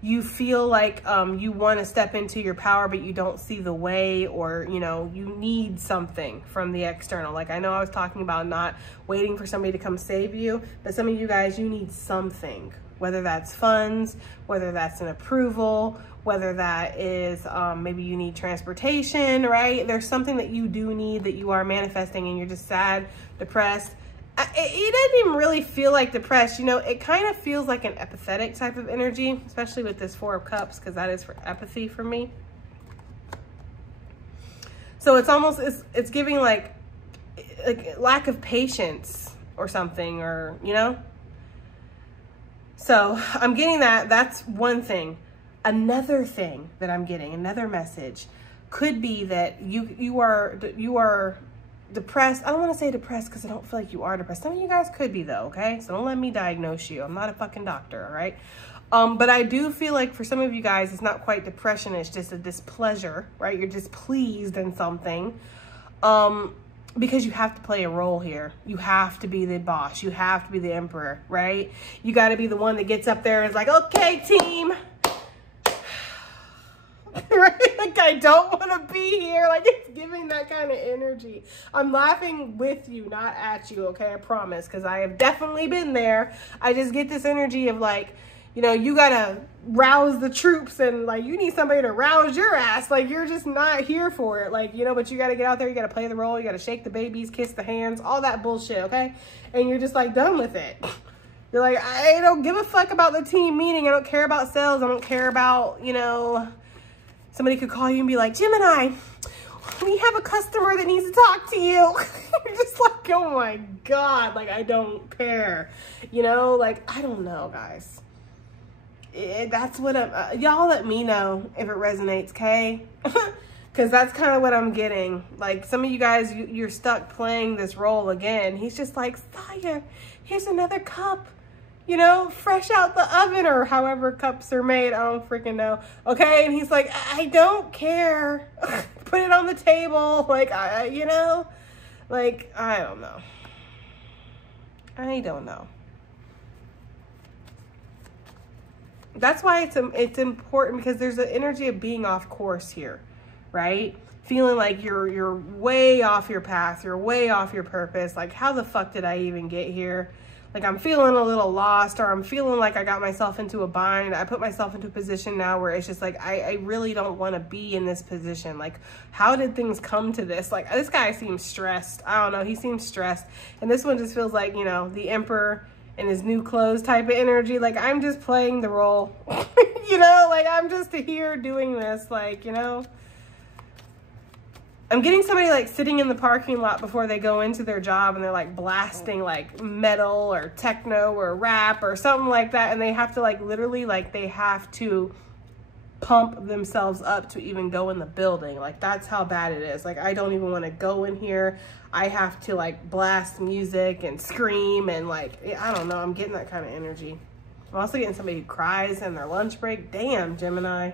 You feel like you want to step into your power, but you don't see the way, or, you know, you need something from the external. Like, I know I was talking about not waiting for somebody to come save you, but some of you guys, you need something, whether that's funds, whether that's an approval, whether that is maybe you need transportation, right? There's something that you do need that you are manifesting, and you're just sad, depressed. It doesn't even really feel like depressed. You know, it kind of feels like an empathetic type of energy, especially with this Four of Cups, because that is for empathy for me. So it's almost, it's giving like lack of patience or something, or, you know? So I'm getting that. That's one thing. Another thing that I'm getting, another message, could be that you are depressed. I don't want to say depressed because I don't feel like you are depressed. Some of you guys could be though, okay? So don't let me diagnose you. I'm not a fucking doctor, all right? But I do feel like for some of you guys, it's not quite depression. It's just a displeasure, right? You're displeased in something because you have to play a role here. You have to be the boss. You have to be the emperor, right? You got to be the one that gets up there and is like, okay, team. Right? Like, Like, I don't want to be here. Like, it's giving that kind of energy. I'm laughing with you, not at you, okay? I promise, because I have definitely been there. I just get this energy of like, you know, you gotta rouse the troops and like, you need somebody to rouse your ass. Like, you're just not here for it. Like, you know, but you gotta get out there, you gotta play the role, you gotta shake the babies, kiss the hands, all that bullshit, okay? And you're just like done with it. You're like, I don't give a fuck about the team meeting. I don't care about sales. I don't care about, you know, somebody could call you and be like, Gemini, we have a customer that needs to talk to you. You're just like, oh my God, like, I don't care. You know, like, I don't know, guys. That's what y'all let me know if it resonates, okay? Because that's kind of what I'm getting. Like, some of you guys, you're stuck playing this role again. He's just like, Saya, here's another cup. You know, fresh out the oven, or however cups are made. I don't freaking know. Okay, and he's like, I don't care. Put it on the table. Like, you know, like, I don't know. I don't know. That's why it's important, because there's an energy of being off course here, right? Feeling like you're way off your path, you're way off your purpose. Like, how the fuck did I even get here? Like, I'm feeling a little lost, or I'm feeling like I got myself into a bind. I put myself into a position now where it's just like, I really don't want to be in this position. Like, how did things come to this? Like, this guy seems stressed. I don't know. He seems stressed. And this one just feels like, you know, the emperor in his new clothes type of energy. Like, I'm just playing the role, you know, like, I'm just here doing this, like, you know. I'm getting somebody like sitting in the parking lot before they go into their job, and they're like blasting like metal or techno or rap or something like that. And they have to like literally, like, they have to pump themselves up to even go in the building. Like, that's how bad it is. Like, I don't even want to go in here. I have to like blast music and scream and like, I don't know. I'm getting that kind of energy. I'm also getting somebody who cries in their lunch break. Damn, Gemini.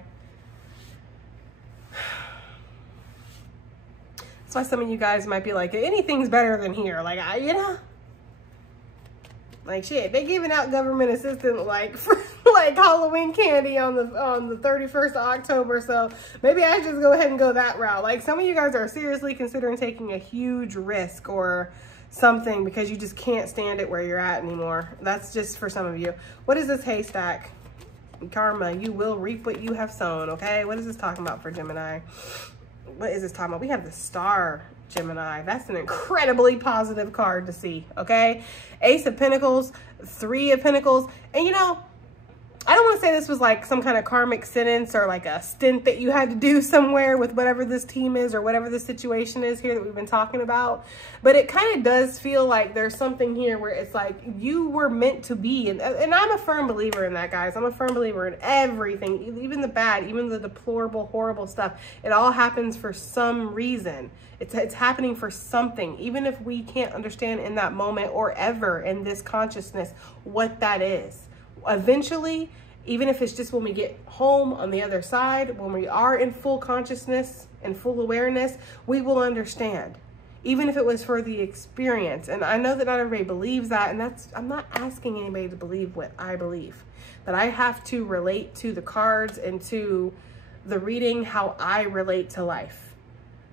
That's why some of you guys might be like, anything's better than here. Like, you know, like, shit, they giving out government assistance like for like Halloween candy on the 31st of October. So maybe I just go ahead and go that route. Like, some of you guys are seriously considering taking a huge risk or something because you just can't stand it where you're at anymore. That's just for some of you. What is this haystack? Karma, you will reap what you have sown, okay? What is this talking about for Gemini? What is this talking about? We have the Star, Gemini. That's an incredibly positive card to see, okay? Ace of Pentacles, Three of Pentacles. And, you know, I don't want to say this was like some kind of karmic sentence or like a stint that you had to do somewhere with whatever this team is or whatever the situation is here that we've been talking about. But it kind of does feel like there's something here where it's like you were meant to be. And I'm a firm believer in that, guys. I'm a firm believer in everything, even the bad, even the deplorable, horrible stuff. It all happens for some reason. It's happening for something, even if we can't understand in that moment or ever in this consciousness what that is. Eventually, even if it's just when we get home on the other side, when we are in full consciousness and full awareness, we will understand, even if it was for the experience. And I know that not everybody believes that, and I'm not asking anybody to believe what I believe, but I have to relate to the cards and to the reading how I relate to life.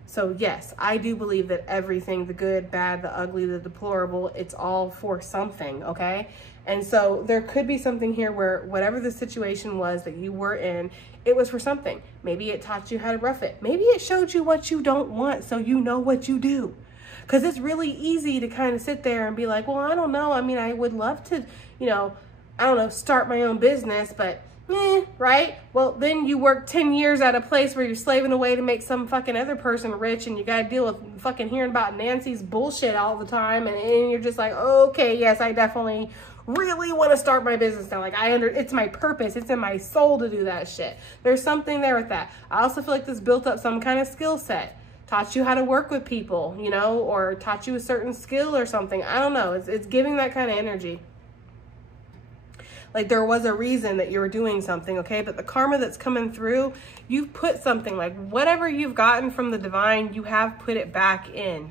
So yes, I do believe that everything, the good, bad, the ugly, the deplorable, it's all for something, okay? And so there could be something here where whatever the situation was that you were in, it was for something. Maybe it taught you how to rough it. Maybe it showed you what you don't want so you know what you do. Because it's really easy to kind of sit there and be like, well, I don't know. I mean, I would love to, you know, I don't know, start my own business, but right? Well, then you work 10 years at a place where you're slaving away to make some fucking other person rich, and you got to deal with fucking hearing about Nancy's bullshit all the time. And you're just like, okay, yes, I definitely really want to start my business now. Like, it's my purpose. It's in my soul to do that shit. There's something there with that. I also feel like this built up some kind of skill set. Taught you how to work with people, you know, or taught you a certain skill or something. I don't know. It's giving that kind of energy. Like, there was a reason that you were doing something, okay? But the karma that's coming through, you've put something, like whatever you've gotten from the divine, you have put it back in,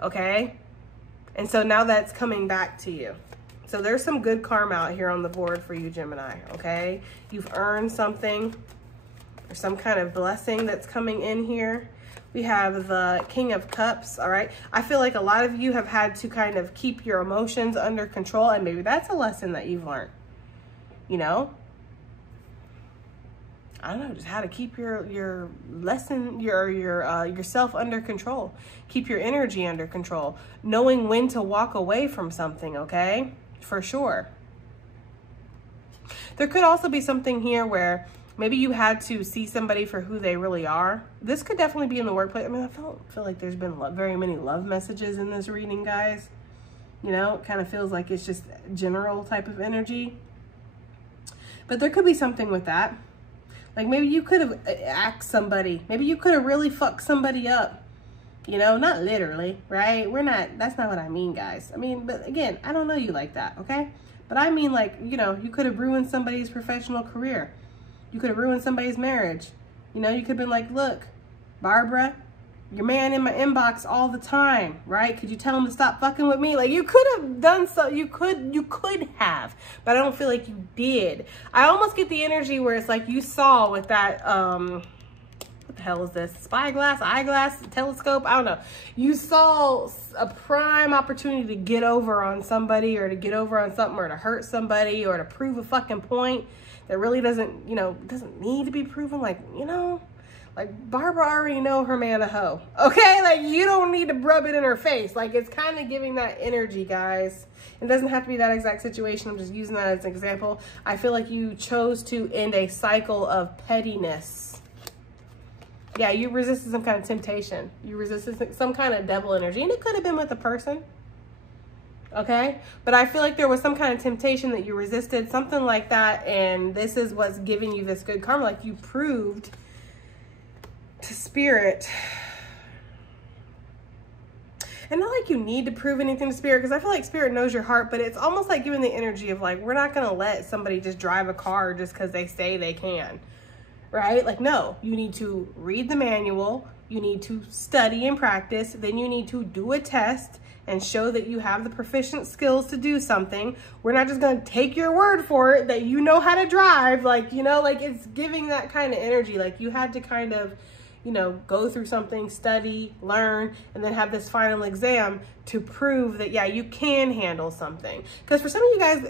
okay? And so now that's coming back to you. So there's some good karma out here on the board for you, Gemini, okay? You've earned something. There's some kind of blessing that's coming in here. We have the King of Cups, all right? I feel like a lot of you have had to kind of keep your emotions under control, and maybe that's a lesson that you've learned, you know? I don't know, just how to keep your lesson, yourself under control. Keep your energy under control. Knowing when to walk away from something, okay? For sure. There could also be something here where maybe you had to see somebody for who they really are. This could definitely be in the workplace. I mean, I feel like there's been very many love messages in this reading, guys. You know, it kind of feels like it's just general type of energy. But there could be something with that. Like maybe you could have asked somebody. Maybe you could have really fucked somebody up. You know, not literally, right? That's not what I mean, guys. I mean, but again, I don't know you like that, okay? But I mean, like, you know, you could have ruined somebody's professional career. You could have ruined somebody's marriage. You know, you could have been like, look, Barbara, your man in my inbox all the time, right? Could you tell him to stop fucking with me? Like, you could have done so. You could have, but I don't feel like you did. I almost get the energy where it's like you saw with that, what the hell is this? Spyglass, eyeglass, telescope? I don't know. You saw a prime opportunity to get over on somebody, or to get over on something, or to hurt somebody, or to prove a fucking point that really doesn't, you know, doesn't need to be proven. Like, you know, like Barbara already know her man a hoe. Okay? Like, you don't need to rub it in her face. Like, it's kind of giving that energy, guys. It doesn't have to be that exact situation. I'm just using that as an example. I feel like you chose to end a cycle of pettiness. Yeah, you resisted some kind of temptation. You resisted some kind of devil energy. And it could have been with a person. Okay? But I feel like there was some kind of temptation that you resisted. Something like that. And this is what's giving you this good karma. Like, you proved to Spirit. And not like you need to prove anything to Spirit, because I feel like Spirit knows your heart, but it's almost like giving the energy of like, we're not going to let somebody just drive a car just because they say they can. Right? Like, no, you need to read the manual, you need to study and practice, then you need to do a test and show that you have the proficient skills to do something. We're not just going to take your word for it that you know how to drive. Like, you know, like it's giving that kind of energy. Like you had to kind of, you know, go through something, study, learn, and then have this final exam to prove that, yeah, you can handle something. Because for some of you guys,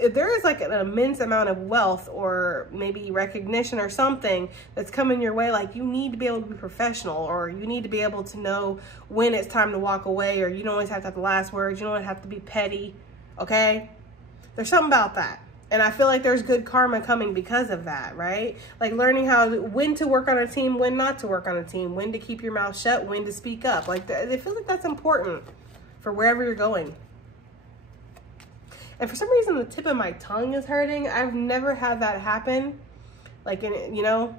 if there is like an immense amount of wealth or maybe recognition or something that's coming your way, like you need to be able to be professional, or you need to be able to know when it's time to walk away, or you don't always have to have the last word, you don't have to be petty, okay? There's something about that. And I feel like there's good karma coming because of that, right? Like learning when to work on a team, when not to work on a team, when to keep your mouth shut, when to speak up. Like I feel like that's important for wherever you're going. And for some reason, the tip of my tongue is hurting. I've never had that happen. Like, you know,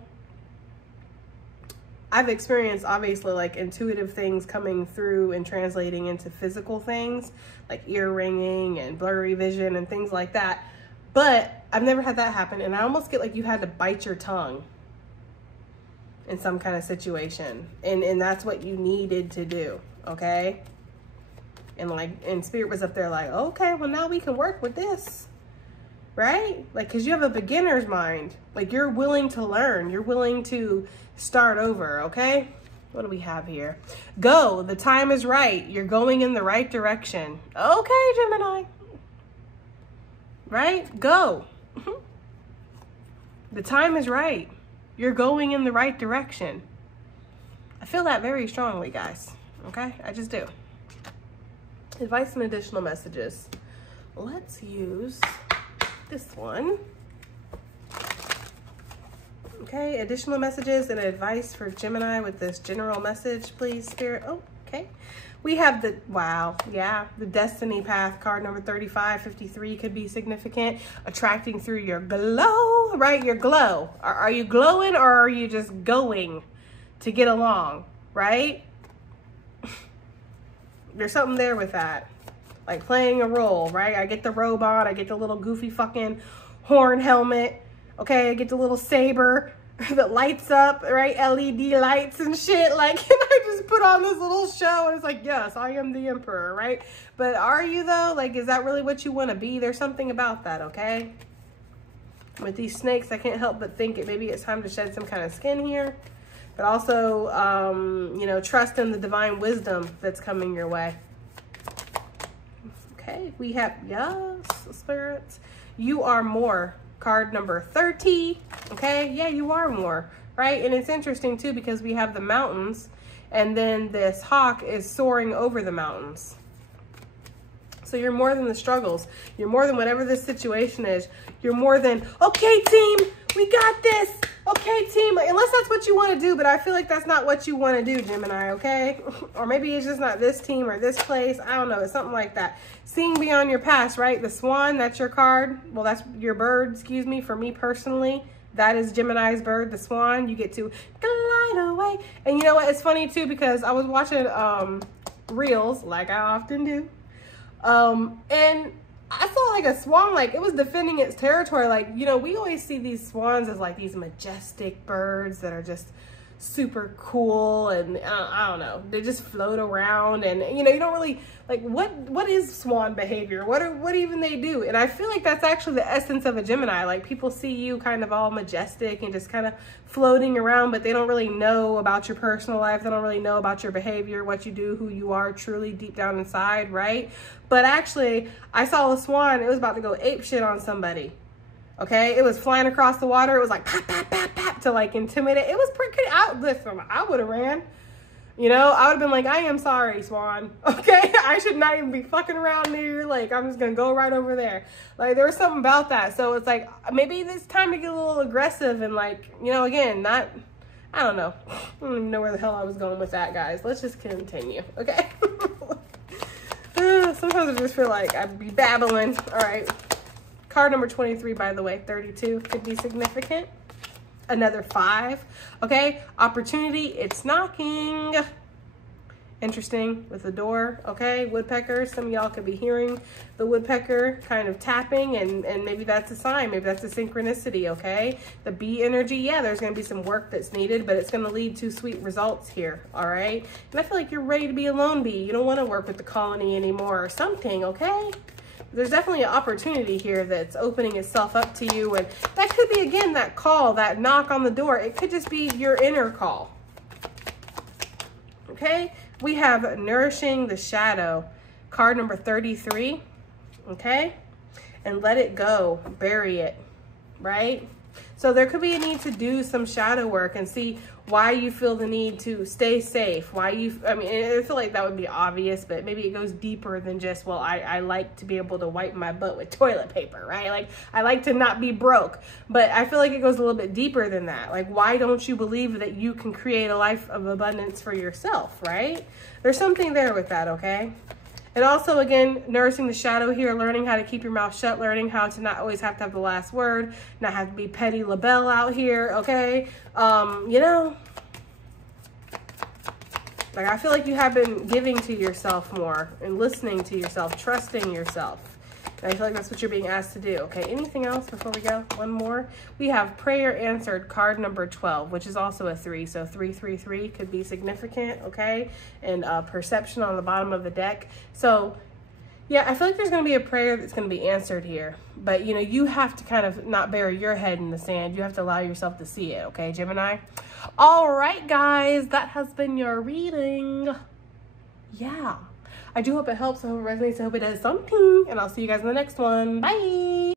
I've experienced obviously like intuitive things coming through and translating into physical things like ear ringing and blurry vision and things like that. But I've never had that happen, and I almost get like you had to bite your tongue in some kind of situation, and that's what you needed to do, okay? And Spirit was up there like, okay, well now we can work with this, right? Like, because you have a beginner's mind. Like, you're willing to learn. You're willing to start over, okay? What do we have here? Go. The time is right. You're going in the right direction. Okay, Gemini. Right? Go. The time is right. You're going in the right direction. I feel that very strongly, guys. Okay? I just do. Advice and additional messages. Let's use this one. Okay, additional messages and advice for Gemini with this general message, please, Spirit. Oh, okay. We have the, wow, yeah, the Destiny Path card number 35, 53 could be significant. Attracting through your glow, right? Your glow. Are you glowing, or are you just going to get along, right? There's something there with that. Like playing a role, right? I get the robe on, I get the little goofy fucking horn helmet, okay? I get the little saber that lights up, right? LED lights and shit. Like, and I just put on this little show and it's like, yes, I am the emperor, right? But are you though? Like, is that really what you want to be? There's something about that, okay? With these snakes, I can't help but think maybe it's time to shed some kind of skin here. But also, you know, trust in the divine wisdom that's coming your way. Okay, we have, yes, spirits. You are more. Card number 30. Okay, yeah, you are more, right? And it's interesting too because we have the mountains and then this hawk is soaring over the mountains. So you're more than the struggles. You're more than whatever this situation is. You're more than, okay, team, we got this. Okay, team, unless that's what you want to do, but I feel like that's not what you want to do, Gemini, okay? Or maybe it's just not this team or this place. I don't know. It's something like that. Seeing beyond your past, right? The swan, that's your card. Well, that's your bird, excuse me. For me personally, that is Gemini's bird, the swan. You get to glide away. And you know what? It's funny, too, because I was watching reels, like I often do. And I saw like a swan, like it was defending its territory. Like, you know, we always see these swans as like these majestic birds that are just super cool. And I don't know, they just float around and, you know, you don't really like, what is swan behavior? What even they do? And I feel like that's actually the essence of a Gemini. Like people see you kind of all majestic and just kind of floating around, but they don't really know about your personal life. They don't really know about your behavior, what you do, who you are truly deep down inside, right? But actually, I saw a swan. It was about to go ape shit on somebody. Okay, it was flying across the water. It was like pop, pop, pop, pop to like intimidate. It was pretty. Listen, I would have ran. You know, I would have been like, I am sorry, swan. Okay, I should not even be fucking around near your lake. I'm just gonna go right over there. Like there was something about that. So it's like maybe it's time to get a little aggressive and like, you know, again, not. I don't know. I don't even know where the hell I was going with that, guys. Let's just continue. Okay. Sometimes I just feel like I'd be babbling. All right. Card number 23, by the way, 32 could be significant. Another 5. Okay. Opportunity. It's knocking. Interesting with the door. Okay. Woodpecker. Some of y'all could be hearing the woodpecker kind of tapping and maybe that's a sign. Maybe that's a synchronicity. Okay. The bee energy. Yeah, there's going to be some work that's needed, but it's going to lead to sweet results here. All right. And I feel like you're ready to be a lone bee. You don't want to work with the colony anymore or something. Okay. There's definitely an opportunity here that's opening itself up to you. And that could be, again, that call, that knock on the door. It could just be your inner call. Okay. We have Nourishing the Shadow, card number 33, okay? And let it go, bury it, right? So there could be a need to do some shadow work and see why you feel the need to stay safe, I mean, I feel like that would be obvious, but maybe it goes deeper than just, well, I like to be able to wipe my butt with toilet paper, right? Like, I like to not be broke, but I feel like it goes a little bit deeper than that. Like, why don't you believe that you can create a life of abundance for yourself, right? There's something there with that, okay? And also, again, nourishing the shadow here, learning how to keep your mouth shut, learning how to not always have to have the last word, not have to be Petty LaBelle out here, okay? You know, like I feel like you have been giving to yourself more and listening to yourself, trusting yourself. And I feel like that's what you're being asked to do. Okay, anything else before we go? One more. We have Prayer Answered, card number 12, which is also a 3. So 333 could be significant, okay? And Perception on the bottom of the deck. So yeah, I feel like there's going to be a prayer that's going to be answered here. But, you know, you have to kind of not bury your head in the sand. You have to allow yourself to see it, okay, Gemini? All right, guys, that has been your reading. Yeah. I do hope it helps. I hope it resonates. I hope it does something. And I'll see you guys in the next one. Bye.